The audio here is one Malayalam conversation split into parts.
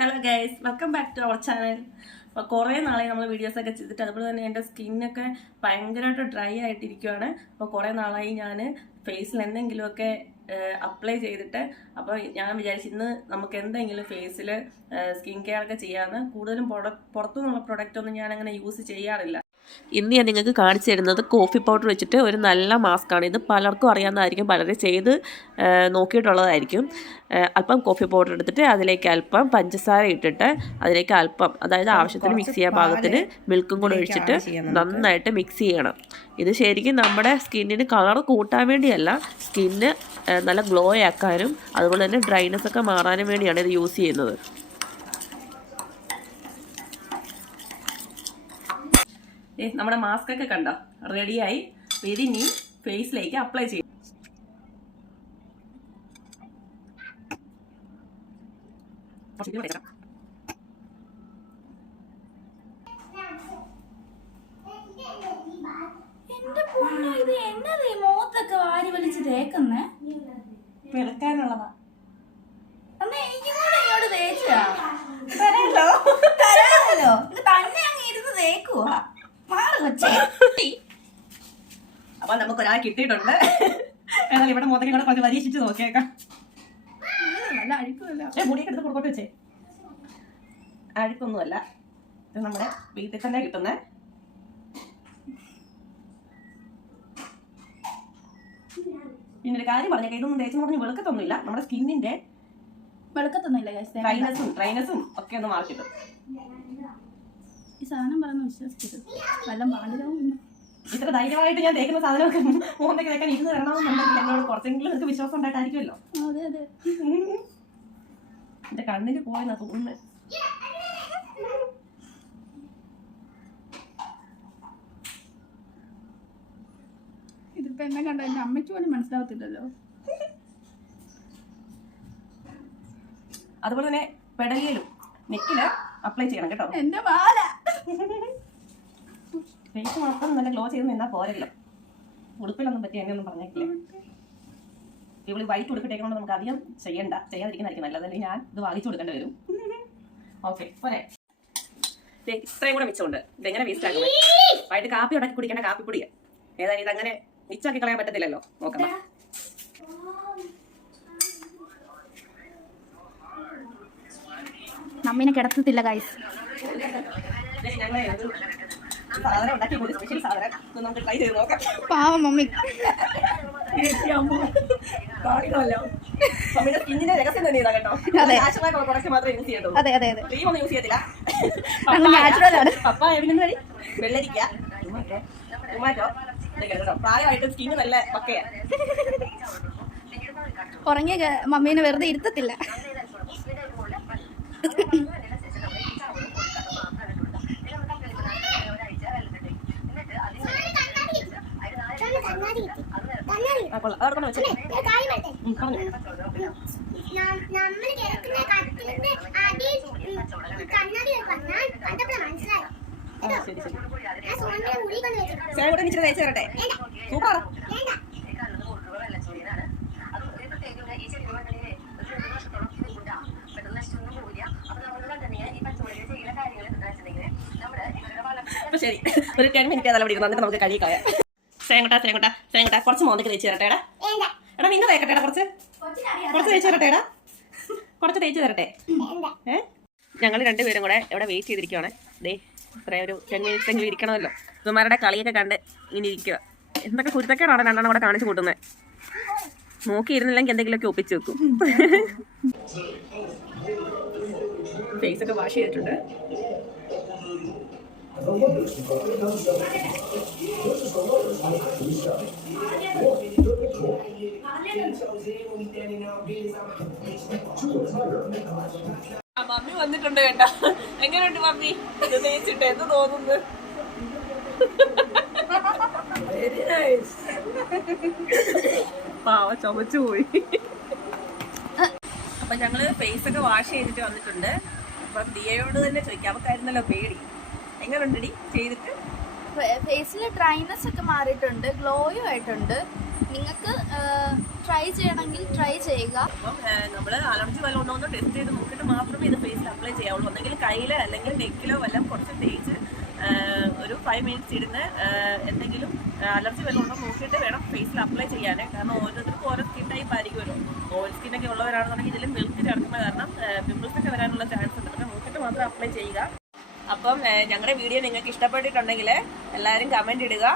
Hello guys welcome back to our channel അപ്പോൾ കുറേ നാളായി നമ്മൾ വീഡിയോസ് ഒക്കെ ചെയ്തിട്ട്. അതുപോലെ തന്നെ എന്റെ സ്കിന്നൊക്കെ ഭയങ്കരമായിട്ട് ഡ്രൈ ആയിട്ടിരിക്കുവാണ്. അപ്പോൾ കുറേ നാളായി ഞാൻ ഫേസിൽ എന്തെങ്കിലുമൊക്കെ അപ്ലൈ ചെയ്തിട്ട്. അപ്പോൾ ഞാൻ വിചാരിച്ചു ഇന്ന് നമുക്ക് എന്തെങ്കിലും ഫേസിൽ സ്കിൻ കെയർ ഒക്കെ ചെയ്യാമെന്ന് കൂടുതലും പുറ- പുറത്തുനിന്നുള്ള പ്രൊഡക്റ്റ് ഒന്നും ഞാൻ അങ്ങനെ യൂസ് ചെയ്യാറില്ല. ഇന്ന് ഞാൻ നിങ്ങൾക്ക് കാണിച്ചു തരുന്നത് കോഫി പൗഡർ വെച്ചിട്ട് ഒരു നല്ല മാസ്കാണ് ഇത് പലർക്കും അറിയാവുന്നതായിരിക്കും. പലരും ചെയ്ത് നോക്കിയിട്ടുള്ളതായിരിക്കും. അല്പം കോഫി പൗഡർ എടുത്തിട്ട് അതിലേക്ക് അല്പം പഞ്ചസാര ഇട്ടിട്ട് അതിലേക്ക് അല്പം അതായത് ആവശ്യത്തിന് മിക്സ് ചെയ്യാൻ പാകത്തിന് മിൽക്കും കൂടെ ഒഴിച്ചിട്ട് നന്നായിട്ട് മിക്സ് ചെയ്യണം. ഇത് ശരിക്കും നമ്മുടെ സ്കിന്നിന് കളർ കൂട്ടാൻ വേണ്ടിയല്ല സ്കിന്ന് നല്ല ഗ്ലോ ആക്കാനും അതുപോലെ തന്നെ ഡ്രൈനെസ് ഒക്കെ മാറാനും വേണ്ടിയാണ് ഇത് യൂസ് ചെയ്യുന്നത്. നമ്മുടെ മാസ്ക് ഒക്കെ കണ്ടോ? റെഡിയായി ഇതിനി ഫേസിലേക്ക് അപ്ലൈ ചെയ്യും. എന്റെ പൊന്നോ ഇത്? എന്നതേ മോത്തൊക്കെ വാരി വലിച്ച് തേക്കുന്നേ? തരാലോ. തരാമല്ലോ ഇത് തന്നെ അങ്ങ് ഇരുന്ന് തേക്കുവാ. അപ്പൊ നമുക്ക് ഒരാൾ കിട്ടിയിട്ടുണ്ട്. എന്നാൽ ഇവിടെ മുതലും കൂടെ കുറച്ച് പരീക്ഷിച്ച് നോക്കിയേക്കാം. നല്ല അഴുക്കുമല്ല. ഏ മുടിയൊക്കെ എടുത്ത് പുറകോട്ട് വെച്ചേ. അഴുക്കൊന്നുമല്ല. ഇത് നമ്മുടെ വീട്ടിൽ തന്നെ കിട്ടുന്ന. പിന്നെ ഒരു കാര്യം പറഞ്ഞേക്കാം. ഇതൊന്നും തേച്ചെന്ന് പറഞ്ഞ് വെളുക്കത്തൊന്നുമില്ല. നമ്മുടെ സ്കിന്നിന്റെ വെളുക്കത്തൊന്നുമില്ല. ഡ്രൈനസും ഡ്രൈനസും ഒക്കെ ഒന്ന് മാറി കിട്ടും സാധനം പറഞ്ഞു വിശ്വസിക്കരുത്. വല്ല പാടിലാവും ഇത്ര ധൈര്യമായിട്ട് ഞാൻ തേക്കുന്ന സാധനമൊക്കെ മൂന്നൊക്കെ കേൾക്കാൻ ഇരുന്ന് തരണമെന്നുണ്ടെങ്കിൽ എന്നോട് കുറച്ചെങ്കിലും നിങ്ങൾക്ക് വിശ്വാസം ഉണ്ടായിട്ടായിരിക്കുമല്ലോ. അതെ അതെ. എന്റെ കണ്ണിന് പോയെന്നാ തോന്നുന്നത് ഇതിപ്പോ എന്നെ കണ്ട എന്റെ അമ്മയ്ക്ക് പോലും മനസ്സിലാവത്തില്ലല്ലോ. അതുപോലെ തന്നെ പെടലിയിലും നെക്കിൽ അപ്ലൈ ചെയ്യണം കേട്ടോ. എന്റെ മാല ഫേസ് മാത്രം നല്ല ഗ്ലോ ചെയ്ത് നിന്നാ പോരല്ലോ. ഉടുപ്പിലൊന്നും പറ്റി എന്നെയൊന്നും പറഞ്ഞേക്കില്ലേ. ഇവിടെ വൈറ്റ് ഉടുപ്പിട്ടേക്കൊണ്ട് നമുക്ക് അധികം ചെയ്യണ്ട ചെയ്യാതിരിക്കുന്നതായിരിക്കും നല്ലത്. അല്ലെങ്കിൽ ഞാൻ ഇത് വാങ്ങിച്ചു കൊടുക്കേണ്ടി വരും. ഓക്കെ പോരെ. ഇത്രയും കൂടെ മിച്ചമുണ്ട്. ഇതെങ്ങനെ വേസ്റ്റ് ആക്കും? വൈകിട്ട് കാപ്പി ഉടക്കി കുടിക്കേണ്ട കാപ്പിപ്പൊടിയാ. ഏതായാലും ഇതങ്ങനെ മിച്ചാക്കി കളയാൻ പറ്റത്തില്ലല്ലോ. നോക്കാം നമ്മിനെ കിടത്തത്തില്ല ഗൈസ് ഞങ്ങളെ ഒരു സാധനം ഉണ്ടാക്കി ഒരു സ്പെഷ്യൽ സാധനം. നമുക്ക് ട്രൈ ചെയ്ത് നോക്കാം. പാവം മമ്മി. കാണിക്കണമല്ലോ. മമ്മിയുടെ സ്കിന്നിന്റെ രഹസ്യം തന്നെ ഇതാ കേട്ടോ. നാച്ചുറൽ പ്രൊഡക്റ്റ് മാത്രമേ യൂസ് ചെയ്യത്തുള്ളൂ. അതെ അതെ അതെ. ക്രീം ഒന്നും യൂസ് ചെയ്യത്തില്ല. എവിടെ വഴി വെള്ളരിക്ക. ടൊമാറ്റോ. ടൊമാറ്റോ. ഇതൊക്കെ കേട്ടോ. പ്രായമായിട്ട് സ്കിന്ന് നല്ല പക്കയാ. ഉറങ്ങിയ മമ്മീനെ വെറുതെ ഇരുത്തത്തില്ല ആ, കൊള്ളാം അതവിടെ കൊണ്ട് വെച്ചേ ഉം, പറഞ്ഞു നമ്മൾ കിടക്കുന്ന കട്ടിലിന്റെ അടി കണ്ണാടി വന്നാൽ കണ്ടപ്പോൾ മനസ്സിലായി ആ ശരി ശരി ഞാൻ സോണിന്റെ മുറി കൊണ്ട് വെച്ചു ഞാൻ കൂടെ ഇച്ചിരി തേച്ച് തരട്ടെ? സൂപ്പർ വേണ്ട. അപ്പൊ ശരി. ഒരു ടെൻ മിനിറ്റ് അതല്ല പിടിക്കുന്നത് എന്നിട്ട് നമുക്ക് കഴി കളയാം സേങ്കട്ട സേങ്കട്ട സേങ്കട്ട കുറച്ച് മോന്തക്ക് തേച്ച് തരട്ടെ എടാ. നിന്നെ തേക്കട്ടെ കുറച്ച്. കുറച്ച് തേച്ച് തരട്ടെ കുറച്ച് തേച്ച് തരട്ടെ. ഏ? ഞങ്ങൾ രണ്ടുപേരും കൂടെ ഇവിടെ വെയിറ്റ് ചെയ്തിരിക്കുവാണ്. ദേ ഇത്രയും ഒരു ടെൻ മിനിറ്റ്സ് എങ്കിലും ഇരിക്കണമല്ലോ. ഇവന്മാരുടെ കളിയൊക്കെ കണ്ട് ഇങ്ങനെ ഇരിക്കുക എന്തൊക്കെ കുരുത്തക്കേടാണ് രണ്ടെണ്ണം കൂടെ കാണിച്ചു കൂട്ടുന്നത് നോക്കിയിരുന്നില്ലെങ്കിൽ എന്തെങ്കിലുമൊക്കെ ഒപ്പിച്ചു വെക്കും. ഫേസ് ഒക്കെ വാഷ് ചെയ്തിട്ടുണ്ട്. മമ്മി വന്നിട്ടുണ്ട് കേട്ടോ. എങ്ങനെയുണ്ട് മമ്മി? ഇത് തേച്ചിട്ട് എന്ത് തോന്നുന്നു? പാവ ചുമച്ചു പോയി. അപ്പൊ ഞങ്ങൾ ഫേസ് ഒക്കെ വാഷ് ചെയ്തിട്ട് വന്നിട്ടുണ്ട്. അപ്പൊ ദിയയോട് തന്നെ ചോദിക്കാം. അവക്കായിരുന്നല്ലോ പേടി. എങ്ങനെയുണ്ടടി ചെയ്തിട്ട്? ഫേസിൽ ഡ്രൈനെസ് ഒക്കെ മാറിയിട്ടുണ്ട് ഗ്ലോയും ആയിട്ടുണ്ട്. നിങ്ങൾക്ക് ട്രൈ ചെയ്യണമെങ്കിൽ ട്രൈ ചെയ്യുക. അപ്പം നമ്മൾ അലർജി വല്ല ഉണ്ടോ എന്ന് ടെസ്റ്റ് ചെയ്ത് നോക്കിയിട്ട് മാത്രമേ ഇത് ഫേസിൽ അപ്ലൈ ചെയ്യാവുള്ളൂ. ഒന്നെങ്കിൽ കയ്യിൽ അല്ലെങ്കിൽ നെക്കിലോ വല്ലതും കുറച്ച് തേച്ച് ഒരു ഫൈവ് മിനിറ്റ്സ് ഇരുന്ന് എന്തെങ്കിലും അലർജി വല്ല ഉണ്ടോ നോക്കിയിട്ട് വേണം ഫേസിൽ അപ്ലൈ ചെയ്യാൻ കാരണം ഓരോരുത്തർക്കും ഓരോ സ്കിൻ ടൈപ്പ് ആയിരിക്കുമല്ലോ. ഓയിൽ സ്കിന്നൊക്കെ ഉള്ളവരാണെന്നുണ്ടെങ്കിൽ ഇതിൽ മിൽക്ക് ചേർക്കുന്ന കാരണം പിമ്പിൾസ് ഒക്കെ വരാനുള്ള ചാൻസ് ഉണ്ട്. അപ്പം നോക്കിയിട്ട് മാത്രം അപ്ലൈ ചെയ്യുക. അപ്പം ഞങ്ങളുടെ വീഡിയോ നിങ്ങൾക്ക് ഇഷ്ടപ്പെട്ടിട്ടുണ്ടെങ്കിൽ എല്ലാവരും കമന്റ് ഇടുക.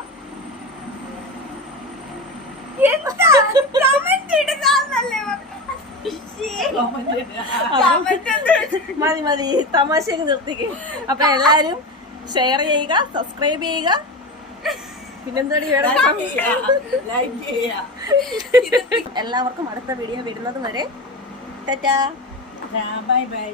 മതി മതി തമാശയൊക്കെ നിർത്തിക്ക്. അപ്പൊ എല്ലാരും ഷെയർ ചെയ്യുക സബ്സ്ക്രൈബ് ചെയ്യുക. പിന്നെന്തോടി വേണം എല്ലാവർക്കും അടുത്ത വീഡിയോ വരുന്നത് വരെ. ടാറ്റാ. Bye bye